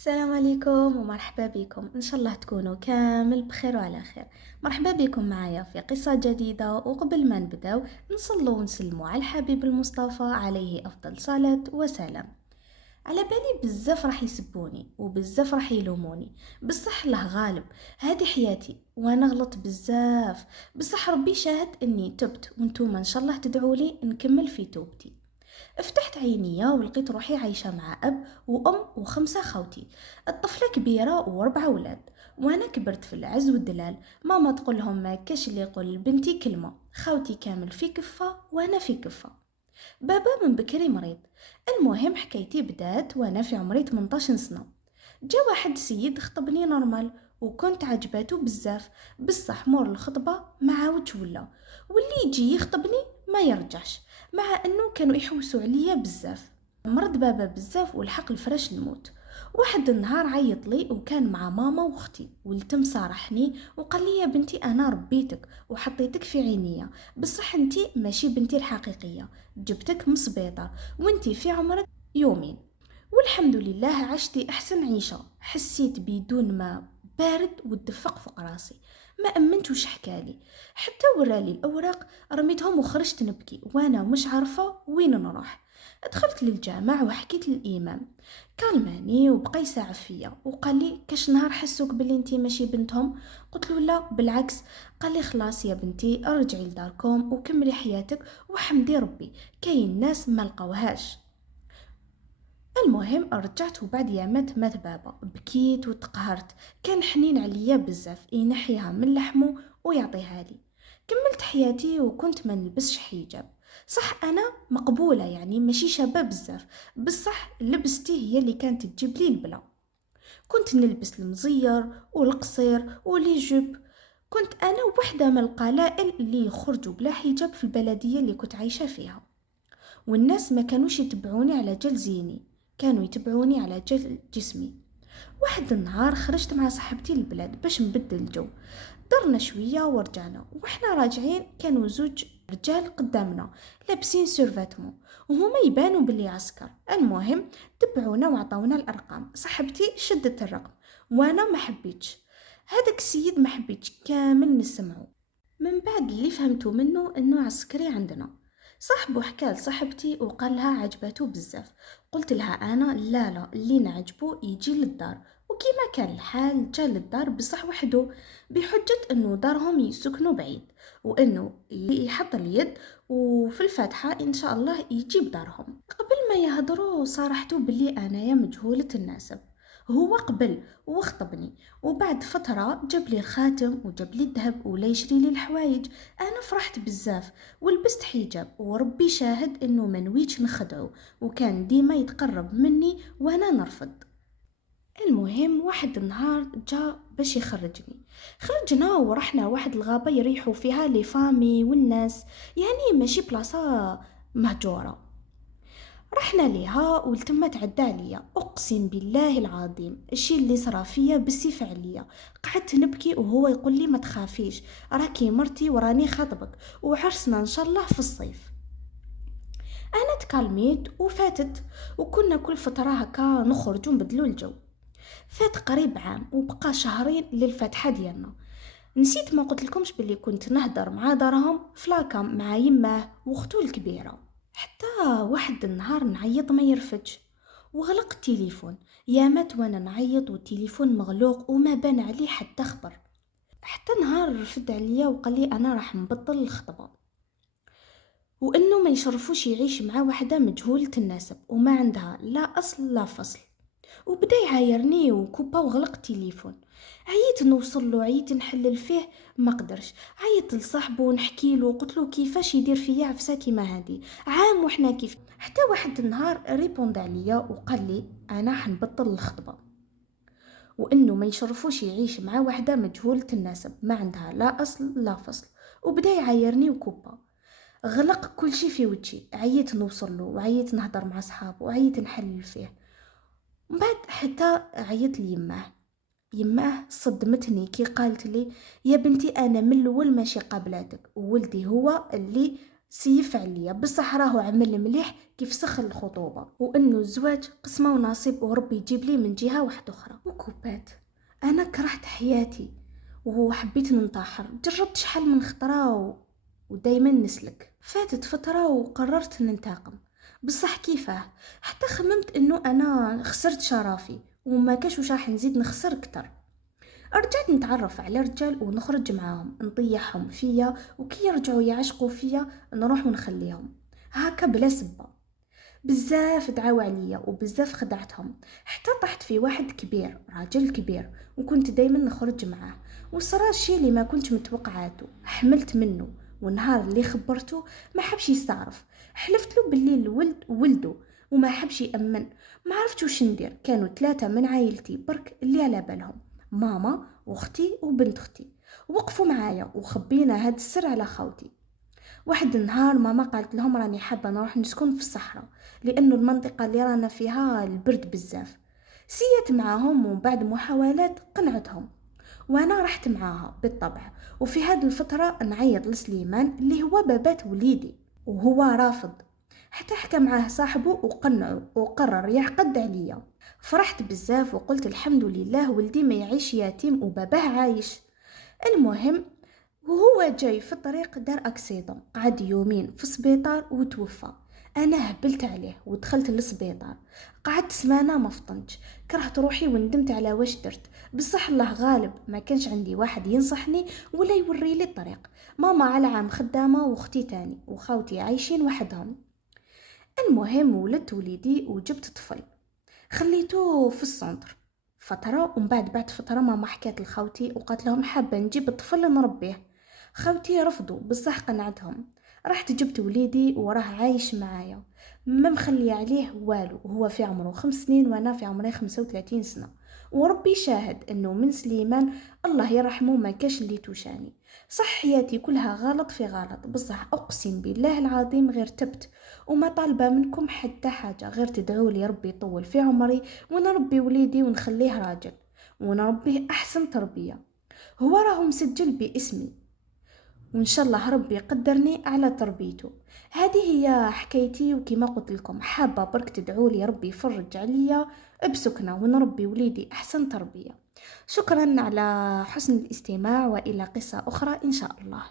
السلام عليكم ومرحبا بكم، إن شاء الله تكونوا كامل بخير وعلى خير. مرحبا بكم معايا في قصة جديدة. وقبل ما نبداو نصلوا ونسلموا على الحبيب المصطفى عليه أفضل صلاة وسلام. على بالي بزاف راح يسبوني وبزاف راح يلوموني، بصح الله غالب. هذه حياتي وانا غلط بزاف، بصح ربي شاهد اني تبت وانتوما ان شاء الله تدعولي نكمل في توبتي. فتحت عينيا ولقيت روحي عايشة مع أب وأم وخمسة خوتي. الطفلة كبيرة وأربعة أولاد، وأنا كبرت في العز والدلال. ماما تقولهم ما كاش اللي يقول لبنتي كلمة، خوتي كامل في كفة وأنا في كفة. بابا من بكري مريض. المهم حكايتي بدات وأنا في عمري 18 سنة. جا واحد سيد خطبني نورمال وكنت عجباتو بزاف، بصح مور الخطبة ما عاودش واللي يجي يخطبني ما يرجعش، مع انه كانوا يحوسوا عليا بزاف. مرض بابا بزاف والحق الفراش نموت. واحد النهار عيط لي وكان مع ماما واختي، ولتم صارحني وقال لي يا بنتي انا ربيتك وحطيتك في عينيا، بصح انتي ماشي بنتي الحقيقيه، جبتك من سبيطار وانتي في عمرك يومين. والحمد لله عشتي أحسن عيشة. حسيت بدون ما بارد وتدفق فوق راسي. ما أمنت وش حكالي، حتى ورالي الأوراق رميتهم وخرجت نبكي وأنا مش عارفة وين نروح. دخلت للجامع وحكيت للإمام، كلماني وبقى يساعد فيا وقال لي كاش نهار حسوك بلي انتي ماشي بنتهم. قلت له لا بالعكس. قال لي خلاص يا بنتي ارجعي لداركم وكملي حياتك وحمدي ربي، كاين ناس ما لقاوهاش. المهم رجعت وبعد يامات مات بابا، بكيت وتقهرت. كان حنين عليا بزاف، ينحيها من لحمه ويعطيها لي. كملت حياتي وكنت ما نلبسش حجاب. صح انا مقبولة يعني ماشي شابة بزاف، بصح لبستي هي اللي كانت تجيب لي البلا. كنت نلبس المزير والقصير ولي جوب. كنت انا وحدة من القلائل اللي يخرجوا بلا حجاب في البلدية اللي كنت عايشة فيها. والناس ما كانوش يتبعوني على جل زيني، كانوا يتبعوني على جل جسمي. واحد النهار خرجت مع صاحبتي البلاد باش نبدل الجو. درنا شوية ورجعنا، وإحنا راجعين كانوا زوج رجال قدامنا لابسين سيرفاتمون وهما يبانوا باللي عسكر. المهم تبعونا وعطاونا الأرقام. صاحبتي شدت الرقم وأنا ما حبيتش. هذاك السيد ما حبيتش كامل نسمعه. من بعد اللي فهمته منه انه عسكري عندنا. صاحبه حكى لصاحبتي وقال لها عجبته بزاف. قلت لها انا لا اللي نعجبه يجي للدار. وكيما كان الحال جا للدار بصح وحده، بحجة انه دارهم يسكنوا بعيد وانه يحط اليد وفي الفاتحة ان شاء الله يجيب دارهم. قبل ما يهضروا صارحته باللي انايا مجهولة الناسب. هو قبل وخطبني، وبعد فترة جاب لي الخاتم وجاب لي الذهب ولا يشري لي الحوايج. انا فرحت بزاف ولبست حجاب، وربي شاهد انه منويتش نخدعه، وكان ديما يتقرب مني وانا نرفض. المهم واحد النهار جا باش يخرجني. خرجنا ورحنا واحد الغابة يريحوا فيها لي فامي والناس، يعني ماشي بلاصة مهجورة. رحنا ليها ولتمت عدى عليا، اقسم بالله العظيم الشي اللي صرا فيا بالسيف عليا. قعدت نبكي وهو يقول لي ما تخافيش، راكي مرتي وراني خاطبك وعرسنا ان شاء الله في الصيف. انا تكلميت وفاتت، وكنا كل فتره هكا نخرج ونبدلو الجو. فات قريب عام وبقى شهرين للفتحه ديالنا. نسيت ما قلت لكمش باللي كنت نهدر مع دارهم فلاكم مع يماه واختو الكبيره. حتى واحد النهار نعيط ما يرفدش، وغلق التليفون. يامات وانا نعيط والتليفون مغلوق وما بان عليه حتى خبر. حتى نهار رفد عليا وقال لي انا راح نبطل الخطبه، وانه ما يشرفوش يعيش مع واحده مجهوله النسب وما عندها لا اصل لا فصل. وبدا يعايرني وكوبا وغلق التليفون. عييت نوصل له، عييت نحلل فيه، ما قدرش. عيطت لصاحبه ونحكي له، قلت له كيفاش يدير فيا عفسه كيما هذه عام وحنا كيف. حتى واحد النهار ريبوند عليا وقال لي انا حنبطل الخطبه، وانه ما يشرفوش يعيش مع واحده مجهوله النسب ما عندها لا اصل لا فصل. وبدا يعايرني وكوبا. غلق كل شي في وجهي. عييت نوصل له وعييت نهضر مع صحابه وعييت نحلل فيه. من بعد حتى عيط لي يماه صدمتني كي قالت لي يا بنتي انا من الاول ماشي قابلاتك، وولدي هو اللي سيف عليا بصح راهو عمل مليح كيف سخر الخطوبة، وانه الزواج قسمة ونصيب وربي يجيب لي من جهة واحدة اخرى. وكوبات انا كرهت حياتي وحبيت ننتحر، جربت شحال من خطرة ودايما نسلك. فاتت فترة وقررت ننتقم، بصح كيفاه؟ حتى خممت انه انا خسرت شرفي وما كاش وش راح نزيد نخسر كتر. رجعت نتعرف على رجال ونخرج معاهم نطيحهم فيا، وكي يرجعوا يعشقوا فيا نروح ونخليهم هكا بلا سبة. بزاف دعاو عليا وبزاف خدعتهم، حتى طحت في واحد كبير، راجل كبير، وكنت دايما نخرج معاه، وصرا الشي اللي ما كنت متوقعاته، حملت منه. والنهار اللي خبرته ما حبش يستعرف، حلفت له باللي الولد ولده وما حبش يأمن. ما عرفت وش ندير، كانوا 3 من عائلتي برك اللي على بالهم، ماما واختي وبنت اختي، وقفوا معايا وخبينا هاد السر على خوتي. واحد النهار ماما قالت لهم راني حابة نروح نسكن في الصحراء، لأنه المنطقة اللي رانا فيها البرد بزاف. سيت معاهم وبعد محاولات قنعتهم، وانا رحت معاها بالطبع. وفي هذه الفترة نعيط لسليمان اللي هو بابات وليدي، وهو رافض، حتى حكى معاه صاحبه وقنعه وقرر يعقد عليا. فرحت بزاف وقلت الحمد لله ولدي ما يعيش يتيم وباباه عايش. المهم، وهو جاي في الطريق دار اكسيدون، قعد يومين في السبيطار وتوفى. انا هبلت عليه ودخلت للسبيطار، قعدت سمانه ما فطنتش، كرهت روحي وندمت على واش درت. بصح الله غالب، ما كانش عندي واحد ينصحني ولا يوري لي الطريق. ماما على عام خدامه واختي تاني وخوتي عايشين وحدهم. المهم ولدت وليدي وجبت طفل، خليته في السنتر فترة، ومن بعد فترة ماما حكات لخوتي وقالت لهم حابة نجيب الطفل نربيه. خوتي رفضوا بصح قنعتهم، رحت جبت وليدي وراه عايش معايا، ما مخلي عليه والو، وهو في عمره 5 سنين وانا في عمري 35 سنة. وربي شاهد انه من سليمان الله يرحمه ما كاش اللي توشاني. صح حياتي كلها غلط في غلط، بصح اقسم بالله العظيم غير تبت، وما طالبة منكم حتى حاجة غير تدعوا لي ربي يطول في عمري ونربي وليدي ونخليه راجل ونربيه أحسن تربية. هو راهو مسجل باسمي، وإن شاء الله ربي يقدرني على تربيته. هذه هي حكايتي، وكما قلت لكم حابة برك تدعوا لي ربي يفرج عليا بسكنة ونربي وليدي أحسن تربية. شكرا على حسن الاستماع، وإلى قصة أخرى إن شاء الله.